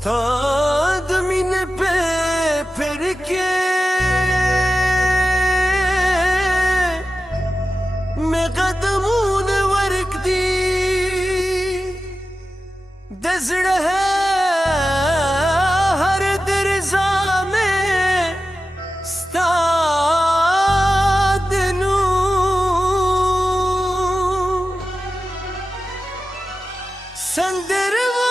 उस्ताद मीने पे फिर के मैं कदमून वर्क दी दजड़ है हर दरजा में उस्ताद नू संदरवा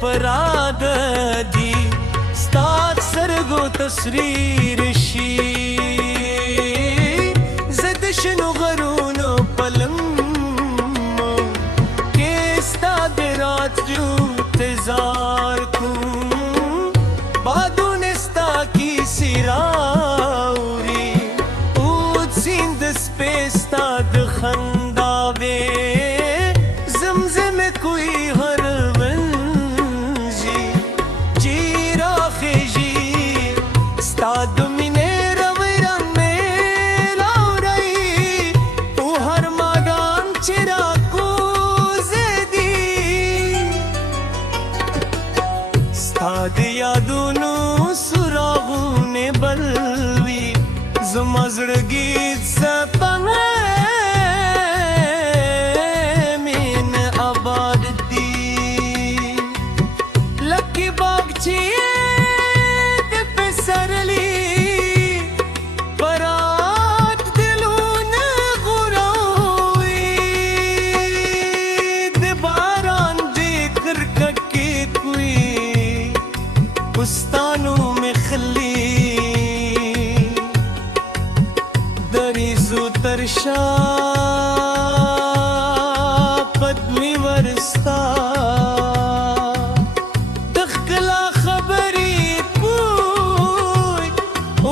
Parada-di Start sargo tasrir shi Zadishnu garuno palammo Ke stad raat ju tezar kum Badun sta ki sirauri Ud sind space stad khandave Zamzam koi har यादूनु सुरागूने बलवी ज़ुमज़ड़गीत सपने मीन आबाद दी लकी बागची पे सरली परात दिलून गुरावी दबारान जिक्र कके कोई बुस्तानों में खली दरीज़ो तरशा पद्मी वरस्ता दखला खबरी कोई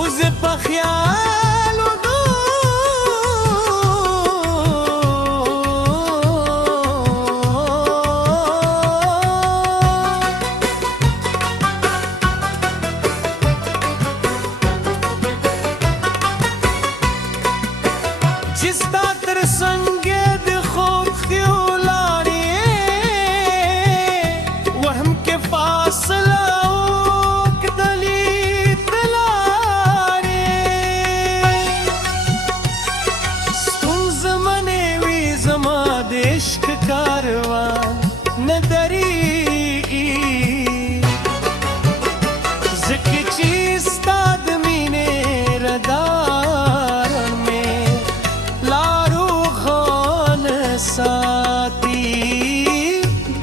उसे पख्याल दो जिसता तर संगेद खुद क्यों वहम के फासला दली तलारे तुम जमाने वी जमा देश्क कारवां नदरी जिक्र चीज ताद मीने रदार साथी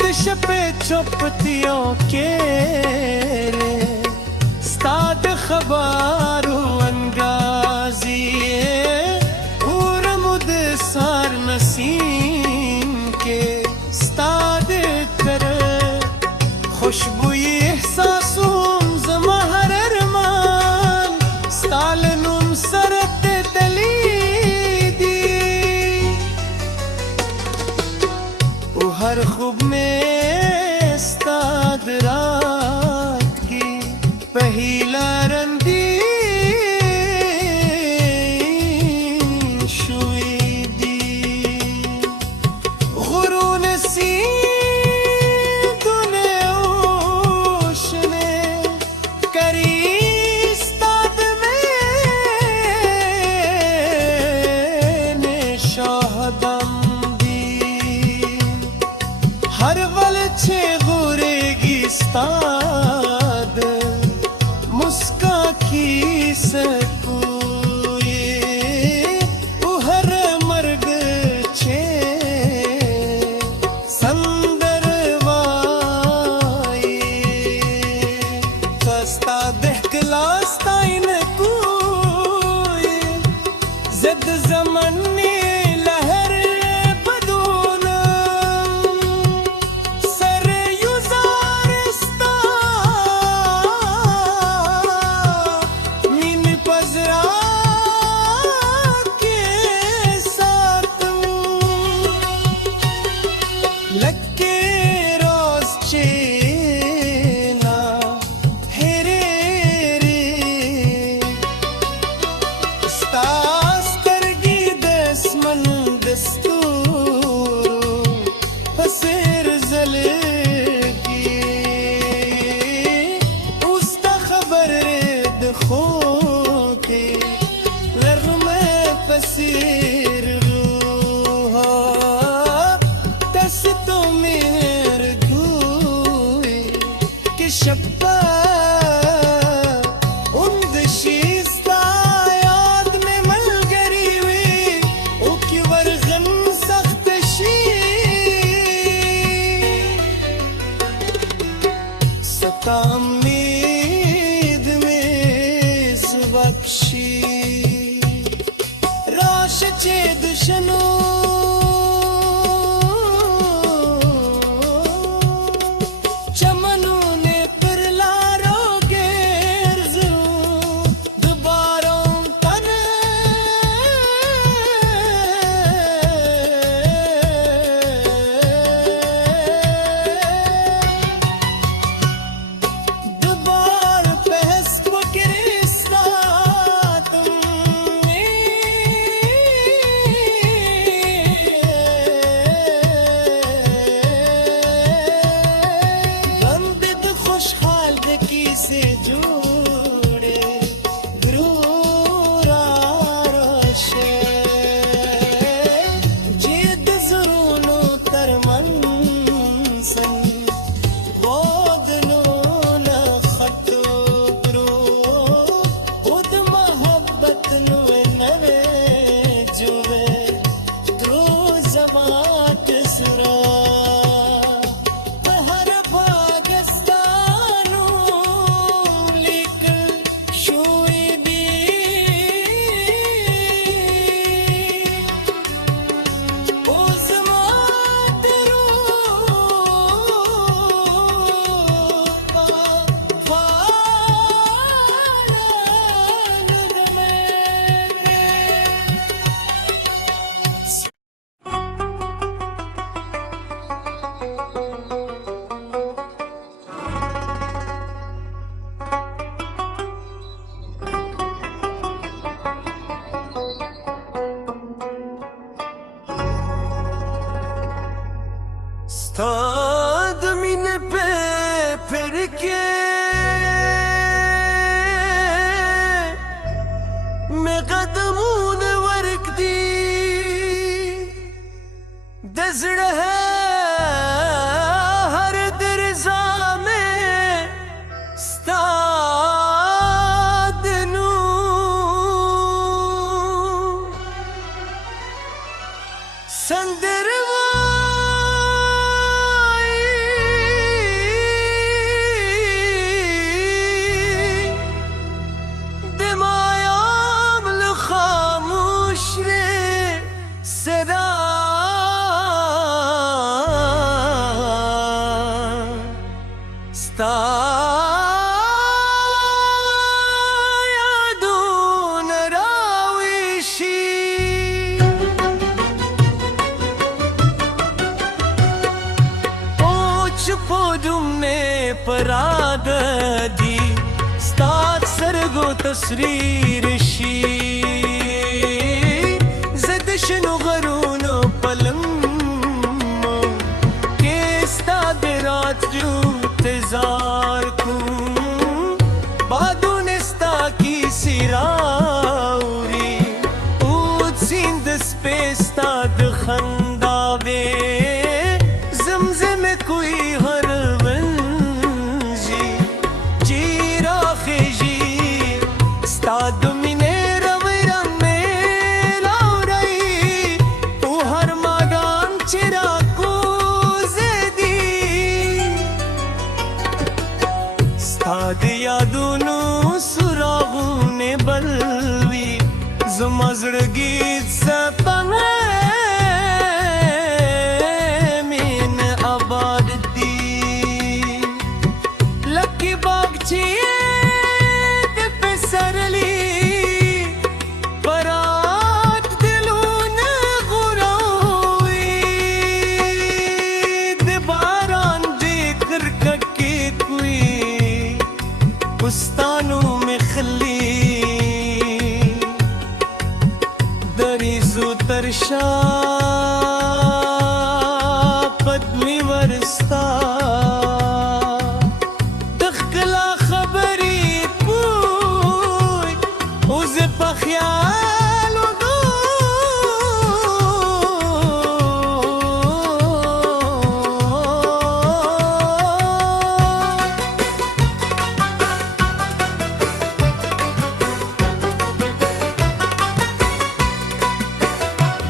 दिश पे चुपतियों के रे स्ताद खबारू अंगाजी और मुद सार नसीम के स्ताद कर खुशबुई एहसासुम ज़महर अरमान स्तालनुम सरत दली हर खूब में स्ताद रात की पहला रंदी शुई दी गुरून सी तूने ओशने करी स्ताद में ने शाहदम हर वल छे गुरेगी स्ताद मुस्का की सकुए उहर मर्ग छे संदरवाई कस्ता दहकलास्ता इन कुए जद जमनी लहर बदून دستور پسیر زلگی اوس تا خبر د خو کې لرمه پسیر روحا دس تو میر گوئی کہ شپا امید में सुबक्षी राश चे दुशनो चमनों ने फिर लारो गेरजू दोबारों तन से जोड़े ग्रूरा रोशे जिद जरूनो तरमनसन वोदनो न खतो प्रो उद मोहब्बत नु नवे जुवे क्रो जमात सुरा استاد مینه په پر کې مې قدمونه ورکدي د زړه هر درزا مې استاد نو سندر پراد دی ستاد سرگو تصریر شی زدشنو غرونو پلمو که ستاد رات جو تزار کن بادو نستا کی سراوری اود سیند سپیستاد خنداوے زمزم کوئی ہر पद्मी वरस्ता दखला खबरी पूय उज पख्याल दो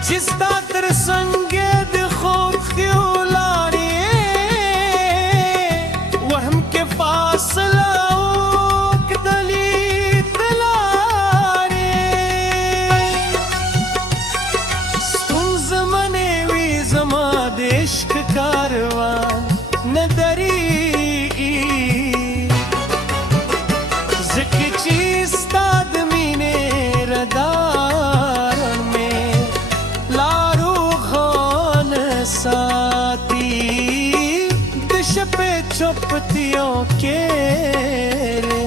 जिसता तर संगेद खुद क्यों वहम के फासला दली तलारे तुम जमाने वी जमा देश्क कारवान न दरी जिक्र चीज तादमीने रदार में लारू खान साथी दिश पे चुपतियों के रे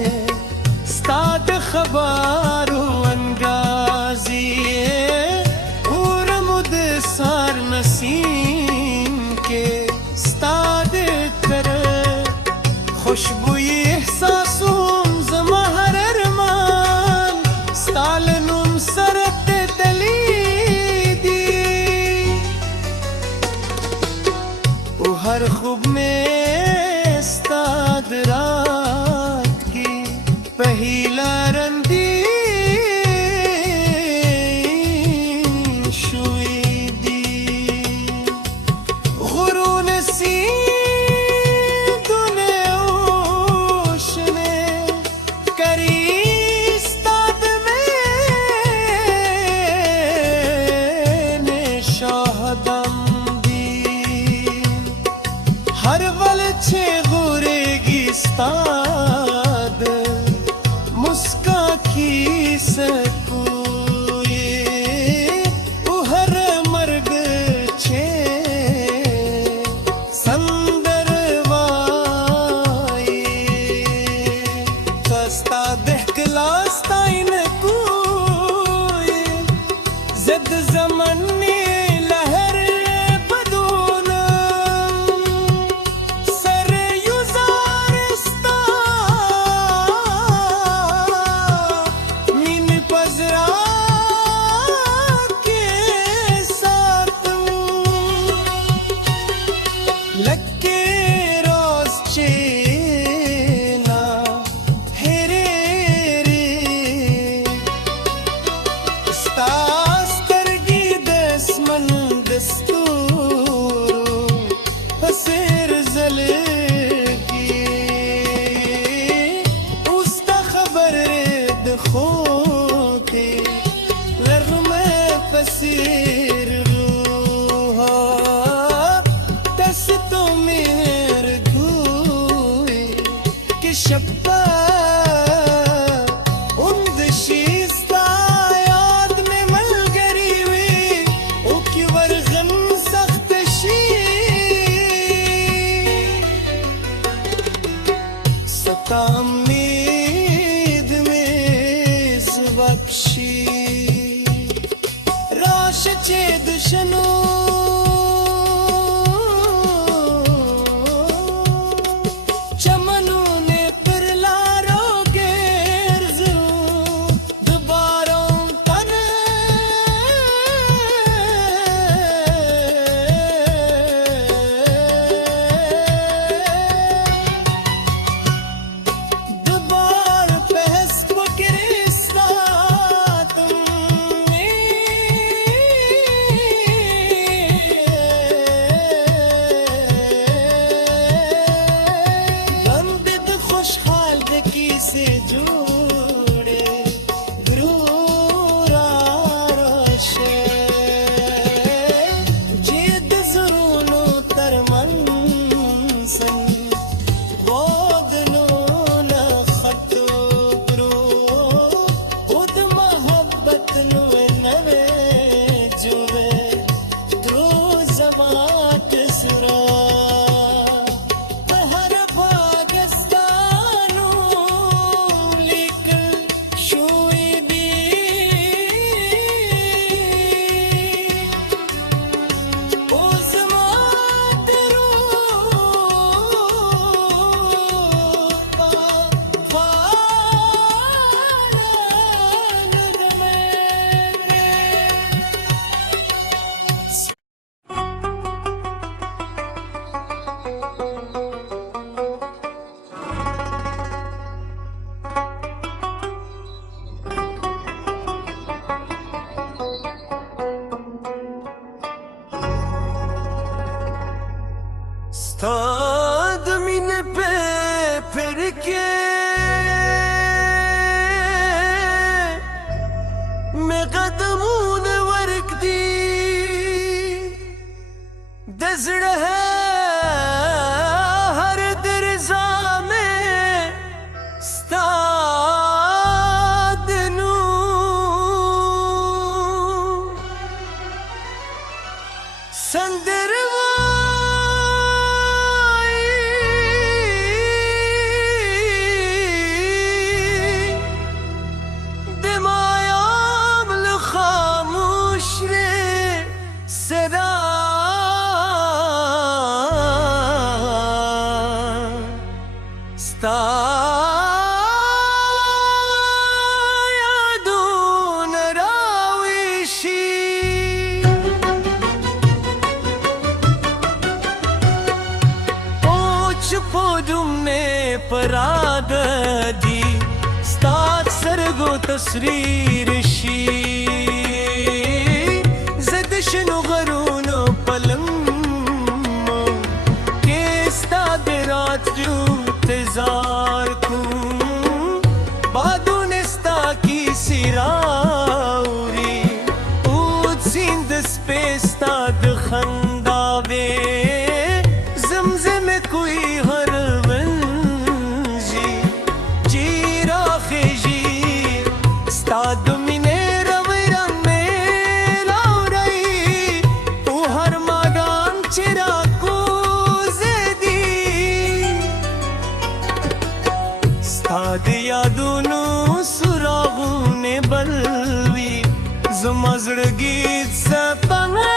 स्ताद खबारू अंगाजी और मुद सार नसीम के स्ताद कर खुशबुई एहसासुम जमहर अरमान स्तालनुम सरत दलीदी हर खूब में स्ताद रात की पहला रंदी शुई दी गुरून सी दुने ओशने करी स्ताद में ने शाहदम हर वल छे गुरेगी स्ताद मुस्का की सकुए उहर मर्ग छे संदर वाई कस्ता दहकलास्ता इन कुए जद जमनी लहर लक्के रोज चेला हेरे रे स्तास करगी दसमन दस्तूर हसेर जलगी उसका खबर दखो के लर में पसीर तो मेरे घूए कि शब्बा उन दशीस्ता याद में मलगरी हुई ओ कि वर्गन सख्त शी सता उम्मीद में बख्शी राश चे दुशनो استاد مینه په پر کې مې قدمونه ورکدي د زړه هر درزا مې ستا د نوم سندره پراد دی ستاد سرگو تصویر شی زد شنو غرونو پلمو کہ ستاد رات جو تزار کن بادو نستا کی سراوری اود سیند سپیستاد خنداوے زمزم کوئی ہر یادونو سراغونه بلوي زما زړګي سپمه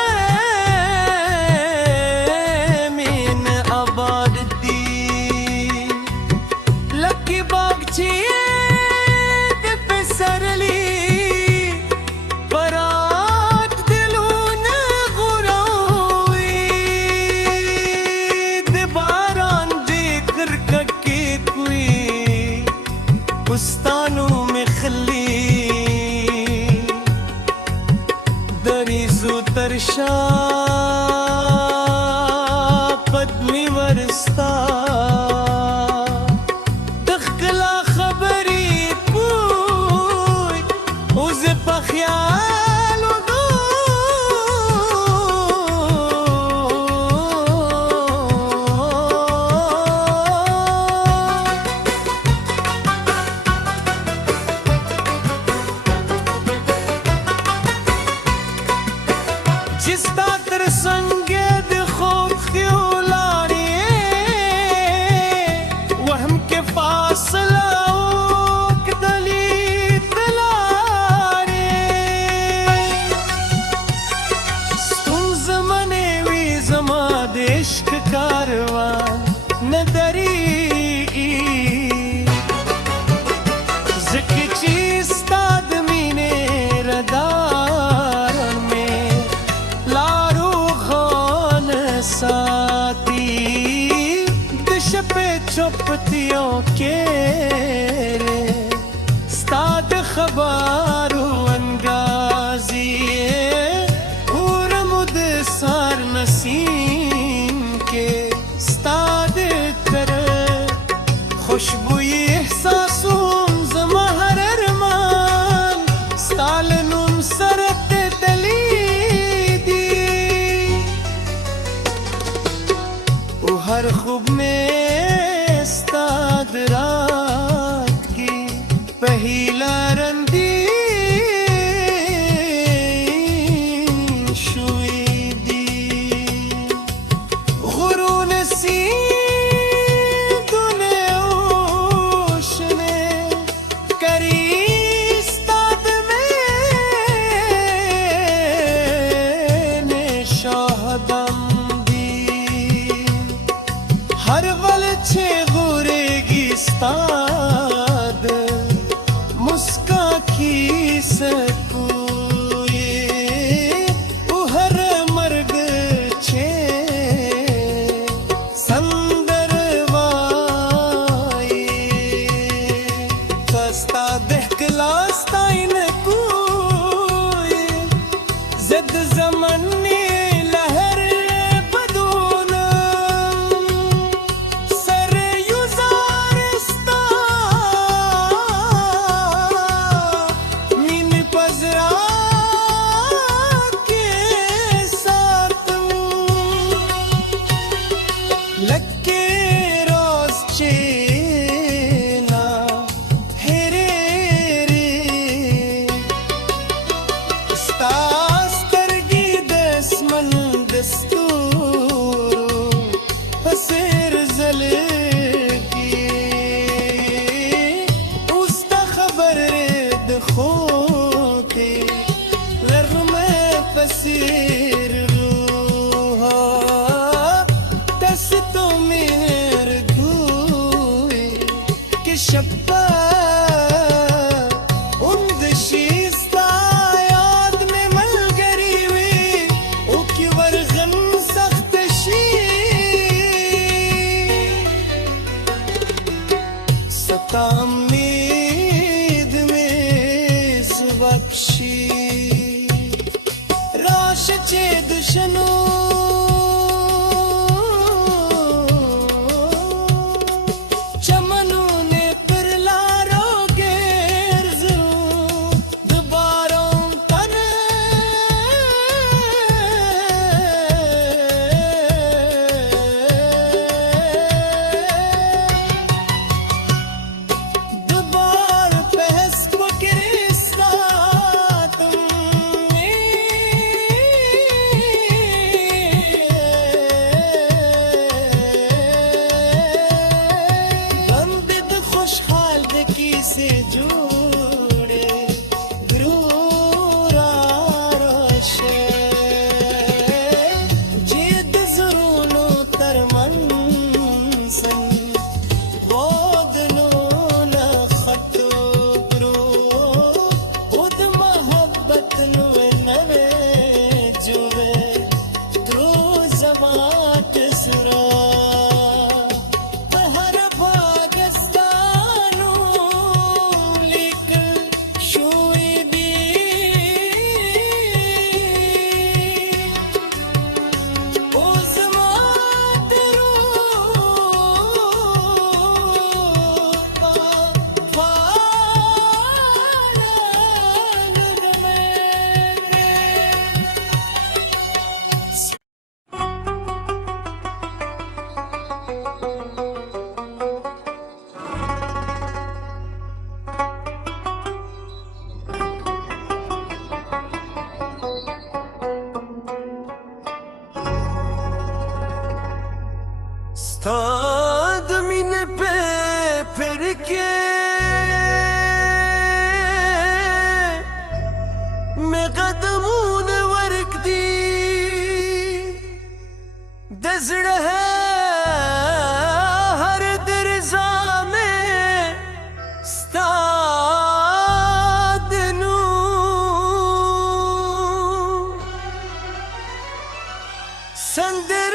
مين آباد دي لکه باغچې د پسرلی پرات دلونه غوروي د باران ذکر ککې کوي بستانو میں خلی دریزو ترشا قدمی ورستا دخلا خبری کوئی اوز پخیالو دو جستا تر سنگه د خوب خیولانی وهم کے فاصلہ اکدلی تلاری ستون زمانے وی زما د عشق کاروان ندری زکی چیستا د مینے ردار साथी दिश पे चुपतियों के स्ताद खबारू अंगाजी और मुद सार नसीम के स्ताद कर खुशबुई एहसासों ज़महर अरमान स्तालनुम सरत दली हर खूब में स्ताद रात की पहला रंदी शुई दी गुरून सी तूने ओशने करी स्ताद में ने शाहदम हर वल छे गुरेगी स्ताद मुस्का की सकुए उहर मर्ग छे संदरवाई कस्ता दहकलास्ता इन कुए जद जमनी लहर बदून دستورو پسیر زلگی اوس تا خبر د خوب کې لرمه پسیر روحا دس تو میر گوئی کہ شبا امید में बख्शी राश चे दुशनो चमनों ने फिर लारो गेरजू दोबारों तन से जोड़े ग्रूरा रोशे जिद जरूनो तरमनसन वोदनो न खतो प्रो खुद मोहब्बत नुए नवे जुवे क्रू जमात सुरा استاد مینه په پر کې مې قدمونه ورکدي د زړه هر درزا مې استاد نو سندر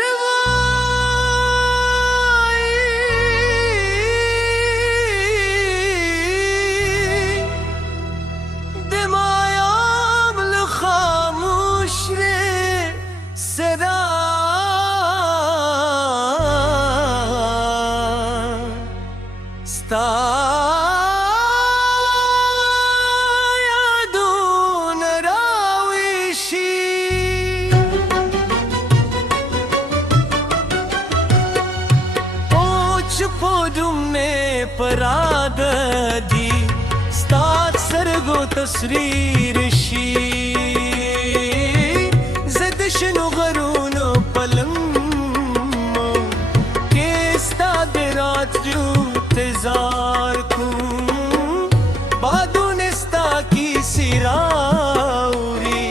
پراد دی ستاد سرگو تصریر شی زدشنو غرونو پلمو کہ ستاد رات جو تزار کن بادو نستا کی سراوری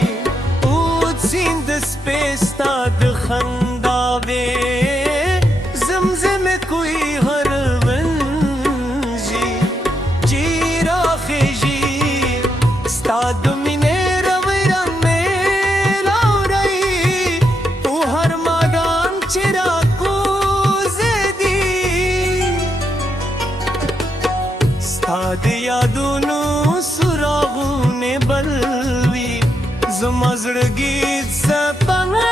اود سیند سپیستاد خنداوے زمزم کوئی ہر یادونو سراغونه بلوي زما زړګي څپنه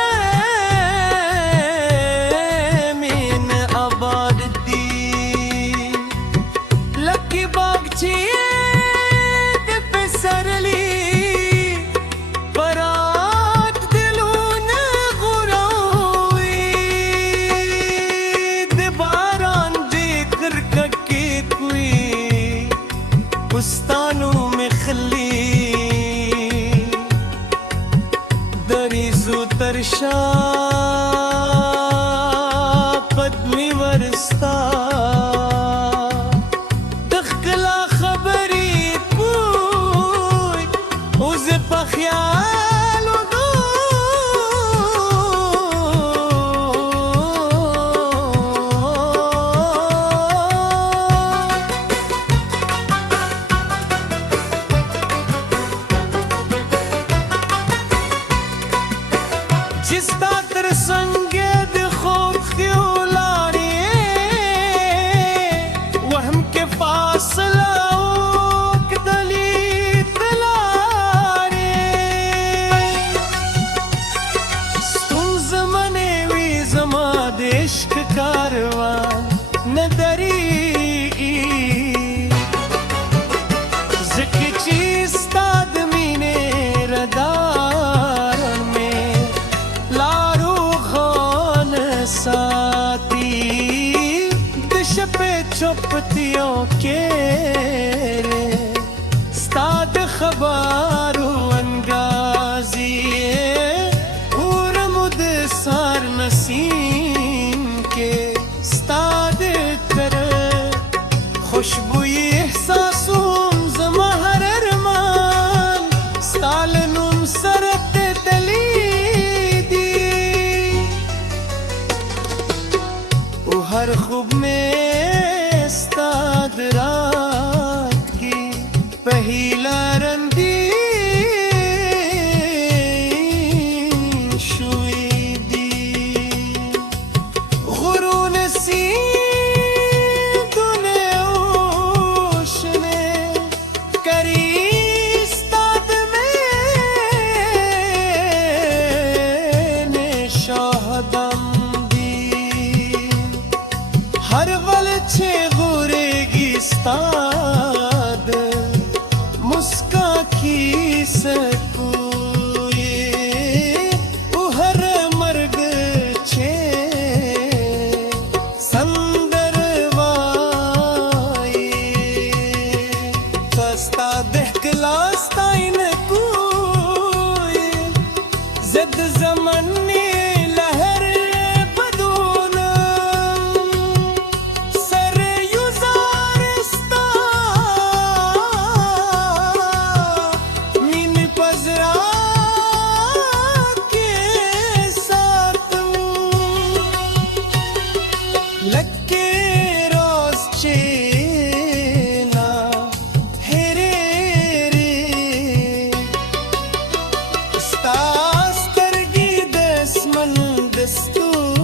قدمی ورستا دخکلا خبری پوی اوز پخیال و دو जिसता तर संगेद खुद खिलानी वहम के फासला दली तलारे तुम जमाने वी जमा देश्क कारवां नदरी जिक्र चीस्ताद मीने रदार में लारू खान साथी दिश पे चुपतियों के रे स्ताद खबारू अंगाजी और मुद सार नसीम के स्ताद कर खुशबुई एहसासुम जमहर अरमान स्तालनुम सरत दली हर खूब में स्ताद रात की पहला रंदी शुई दी गुरून सी दुने ओशने करी स्ताद में ने शाहदम हर वल छे गुरेगी स्ताद मुस्का की सकुए उहर मर्ग छे संदरवाई कस्ता दहकलास्ता इन कुए जद जमनी लक्के रोज चेना हेरे रे स्तास करगी दस मन दस्तूर